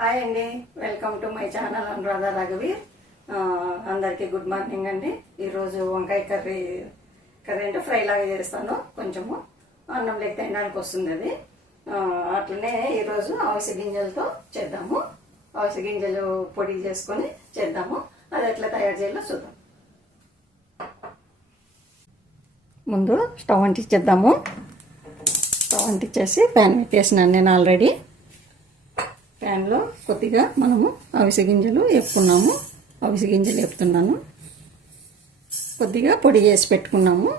Hi అండి. Welcome to my channel. Anuradha రఘువీర్ అందరికీ good morning అండి. ఈరోజు వంకాయ కర్రీ కర్రీ అంటే ఫ్రై లాగా చేస్తాను. కొంచెము అన్నం లెక్క తినడానికి వస్తుంది అది. అట్లనే ఈరోజు అవిసె గింజలతో చేద్దాము. అవిసె గింజలు పొడి చేసుకొని చేద్దాము. అది ఎట్లా తయారు చేయాలో చూద్దాం. ముందు స్టవ్ అంటించేద్దాము. స్టవ్ అంటించేసి ప్యాన్ పెట్టేసినాను నేను ఆల్రెడీ. ప్యాన్లో కొద్దిగా మనము అవిసె గింజలు వేపుకున్నాము. అవిసె గింజలు వేపుతున్నాను. కొద్దిగా పొడి చేసి పెట్టుకున్నాము.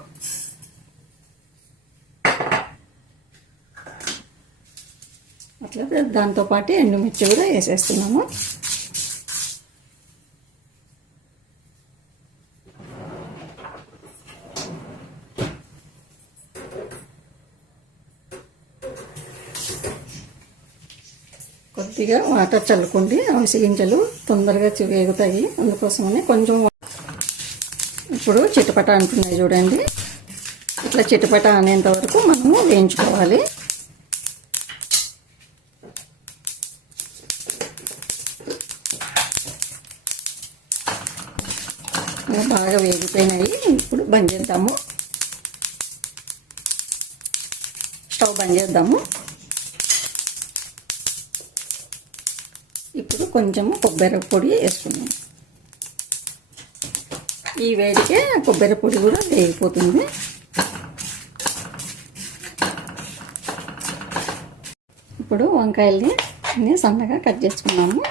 అట్లా దాంతోపాటు ఎండుమిర్చి కూడా వేసేస్తున్నాము. కొద్దిగా వాటర్ చల్లుకోండి అవిసి గింజలు తొందరగా వేగుతాయి అందుకోసమని కొంచెం ఇప్పుడు చిటపట అంటున్నాయి చూడండి. ఇట్లా చిటపట అనేంత వరకు మనము వేయించుకోవాలి. బాగా వేగిపోయినాయి. ఇప్పుడు బంద్ చేద్దాము. స్టవ్ బంద్ చేద్దాము. కొంచెము కొబ్బరి పొడి వేసుకున్నాం. ఈ వేడికే కొబ్బరి పొడి కూడా వేగిపోతుంది. ఇప్పుడు వంకాయల్ని అన్ని సన్నగా కట్ చేసుకున్నాము.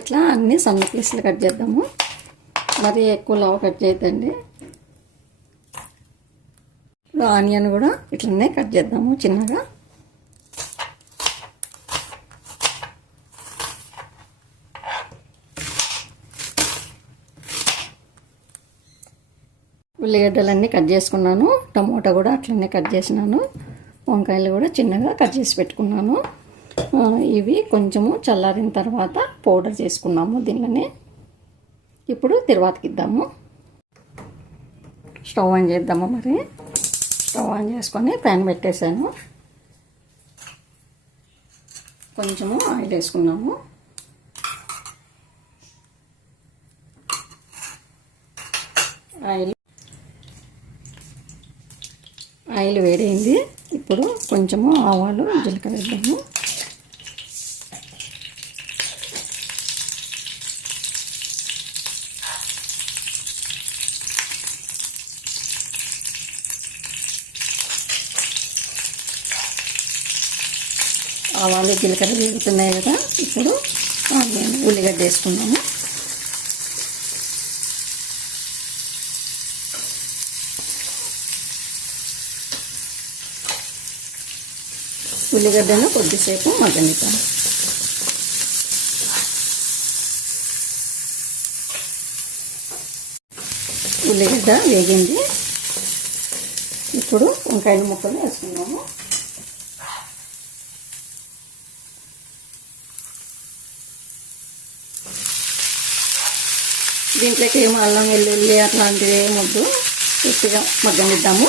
ఇట్లా అన్నీ సన్న పీసులు కట్ చేద్దాము. మరి ఎక్కువ లావు కట్ చేయొద్దండి. ఇప్పుడు ఆనియన్ కూడా ఇట్లనే కట్ చేద్దాము చిన్నగా. ఉల్లిగడ్డలన్నీ కట్ చేసుకున్నాను. టమోటా కూడా అట్లనే కట్ చేసినాను. వంకాయలు కూడా చిన్నగా కట్ చేసి పెట్టుకున్నాను. ఇవి కొంచెము చల్లారిన తర్వాత పౌడర్ చేసుకున్నాము దీనిలోనే. ఇప్పుడు తిరువాతకి ఇద్దాము. స్టవ్ ఆన్ చేద్దాము మరి. స్టవ్ ఆన్ చేసుకొని ప్యాన్ పెట్టేశాను. కొంచెము ఆయిల్ వేసుకున్నాము. ఆయిల్ ఆయిల్ వేడైంది. ఇప్పుడు కొంచెము ఆవాలు జీలకర్ర వేద్దాము. ఆవాలు జీలకర్ర వేగుతున్నాయి కదా. ఇప్పుడు ఉల్లిగడ్డ వేసుకున్నాము ఉల్లిగడ్డను కొద్దిసేపు మగ్గనిద్దాం. ఉల్లిగడ్డ వేగింది. ఇప్పుడు వంకాయల ముక్కలు వేసుకున్నాము దీంట్లోకి ఏం అల్లం వెల్లుల్లి అట్లాంటివి ఏమొద్దు పూర్తిగా మగ్గనిద్దాము.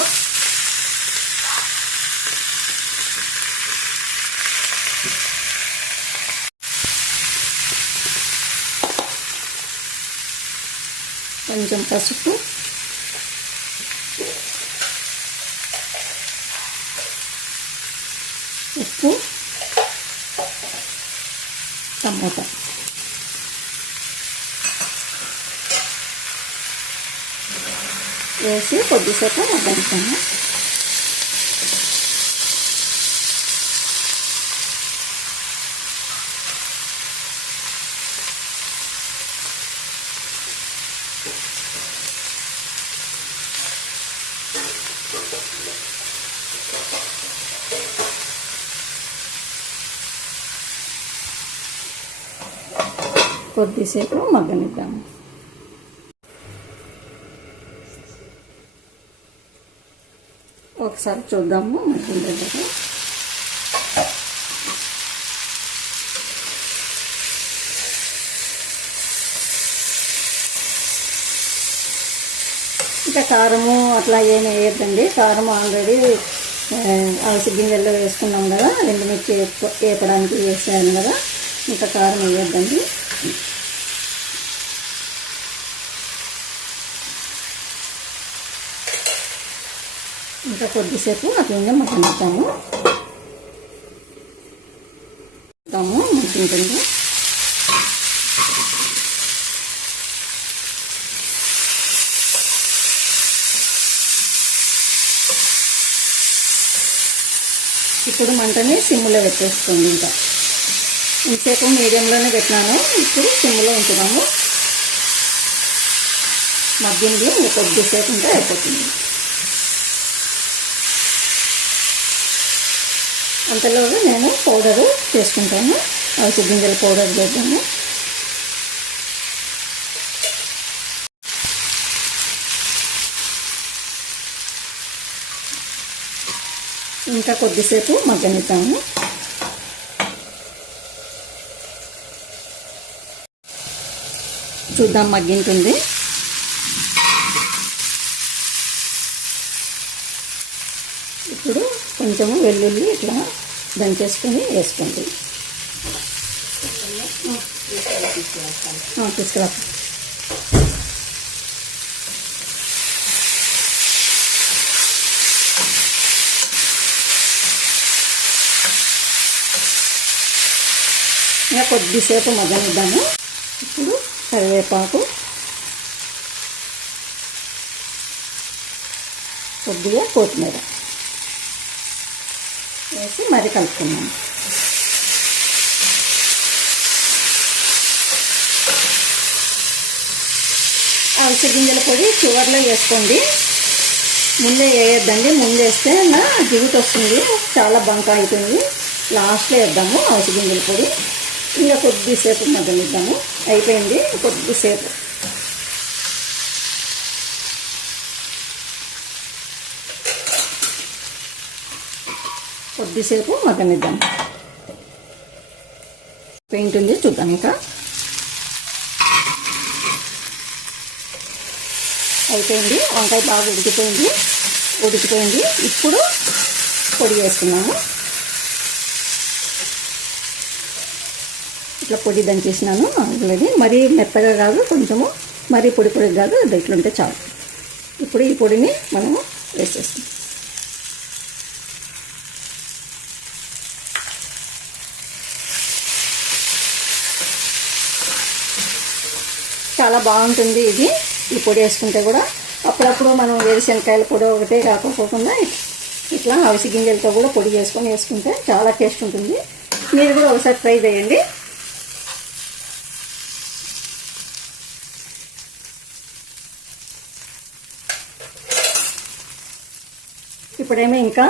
కొంచెం పసుపు. ఉప్పు. టమోటా. వేసి కొద్దిసేపు మగ్గనిస్తాను కొద్దిసేపు మగ్గనిద్దాము ఒకసారి చూద్దాము మగ్గిందో ఇంకా కారము అట్లా ఏమి వేయద్దండి. కారం ఆల్రెడీ అలసి గింజల్లో వేసుకున్నాం కదా ఎండుమిర్చి మిర్చి వేపడానికి వేసాను కదా ఇంకా కారం వేయద్దండి. ఇంకా కొద్దిసేపు అట్లనే మగ్గనిద్దాము ఇద్దాము మగ్గింటుంది ఇప్పుడు మంటని సిమ్లో పెట్టేసుకోండి ఇంకా. ఇంతసేపు మీడియంలోనే పెట్టినాను. ఇప్పుడు సిమ్లో ఉంచుదాము. మగ్గింది ఇంకా కొద్దిసేపు ఉంటే అయిపోతుంది. అంతలోగా నేను పౌడరు చేసుకుంటాను. అవిసి గింజల పౌడర్ చేద్దాము. ఇంకా కొద్దిసేపు మగ్గనిద్దాము. చూద్దాం మగ్గింటుంది ఇప్పుడు కొంచెము వెల్లుల్లి ఇట్లా దంచేసుకొని వేసుకోండి. తీసుకురా. ఇంకా కొద్దిసేపు మగ్గనిద్దాము. ఇప్పుడు కరివేపాకు కొద్దిగా కొత్తిమీర. వేసి మరి కలుపుకున్నాము అవిసె గింజల పొడి చివర్లో వేసుకోండి. ముందే వేయద్దండి. ముందు వేస్తే నా జిగుట వస్తుంది. చాలా బంక అవుతుంది లాస్ట్లో వేద్దాము అవిసె గింజల పొడి. ఇంకా కొద్దిసేపు మగ్గనిద్దాము. అయిపోయింది. కొద్దిసేపు. కొద్దిసేపు మగ్గనిద్దాం. పెయింట్ ఉంది చూద్దాం ఇంకా. అయిపోయింది వంకాయ బాగా ఉడికిపోయింది ఉడికిపోయింది. ఇప్పుడు పొడి వేసుకున్నాము ఇట్లా పొడి దంచేసినాను ఆల్రెడీ. మరీ మెత్తగా కాదు కొంచెము మరీ పొడి పొడి కాదు అది ఇట్లుంటే చాలు. ఇప్పుడు ఈ పొడిని మనము వేసేస్తాం చాలా బాగుంటుంది ఇది. ఈ పొడి వేసుకుంటే కూడా అప్పుడప్పుడు మనం వేరుశనకాయల పొడి ఒకటే కాకపోకుండా ఇట్లా అవిసి గింజలతో కూడా పొడి చేసుకొని వేసుకుంటే చాలా టేస్ట్ ఉంటుంది. మీరు కూడా ఒకసారి ట్రై చేయండి. ఇప్పుడేమో ఇంకా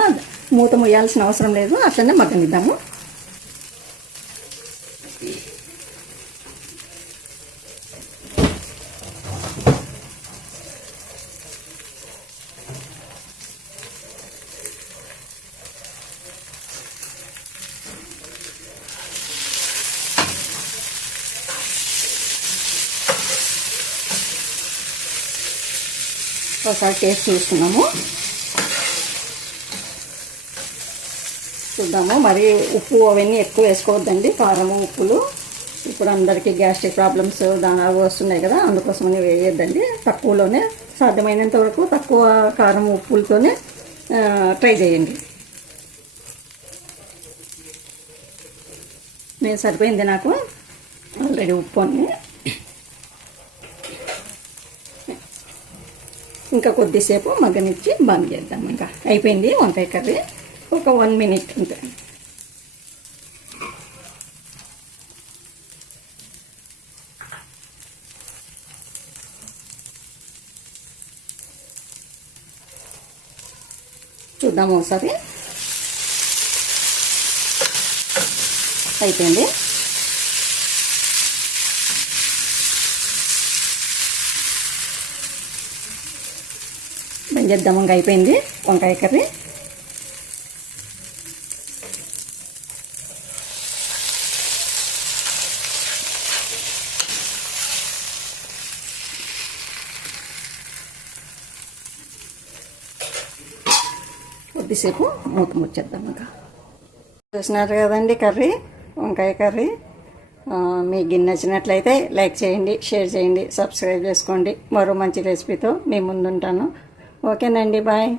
మూత ముయ్యాల్సిన అవసరం లేదు. అట్లనే మగ్గనిద్దాము. ఒకసారి టేస్ట్ చూసుకున్నాము చూద్దాము. మరి ఉప్పు అవన్నీ ఎక్కువ వేసుకోవద్దండి. కారము ఉప్పులు. ఇప్పుడు అందరికీ గ్యాస్ట్రిక్ ప్రాబ్లమ్స్ దాని వస్తున్నాయి కదా అందుకోసమని వేయొద్దండి. తక్కువలోనే సాధ్యమైనంత వరకు తక్కువ కారం ఉప్పులతోనే ట్రై చేయండి. నేను సరిపోయింది నాకు. ఆల్రెడీ ఉప్పు అన్నీ. ఇంకా కొద్దిసేపు మగ్గనిచ్చి బంద్ చేద్దాం ఇంకా అయిపోయింది వంకాయ కర్రీ ఒక వన్ మినిట్ అంతే చూద్దాము ఒకసారి అయిపోయింది చేద్దాం. ఇంకా అయిపోయింది. వంకాయ కర్రీ. కొద్దిసేపు మూత ముచ్చేద్దాం ఇంకా. చూసినారు కదండి కర్రీ వంకాయ కర్రీ. మీకు గిన్నె నచ్చినట్లయితే లైక్ చేయండి షేర్ చేయండి సబ్స్క్రైబ్ చేసుకోండి. మరో మంచి రెసిపీతో మీ ముందుంటాను. ఓకేనండి బాయ్.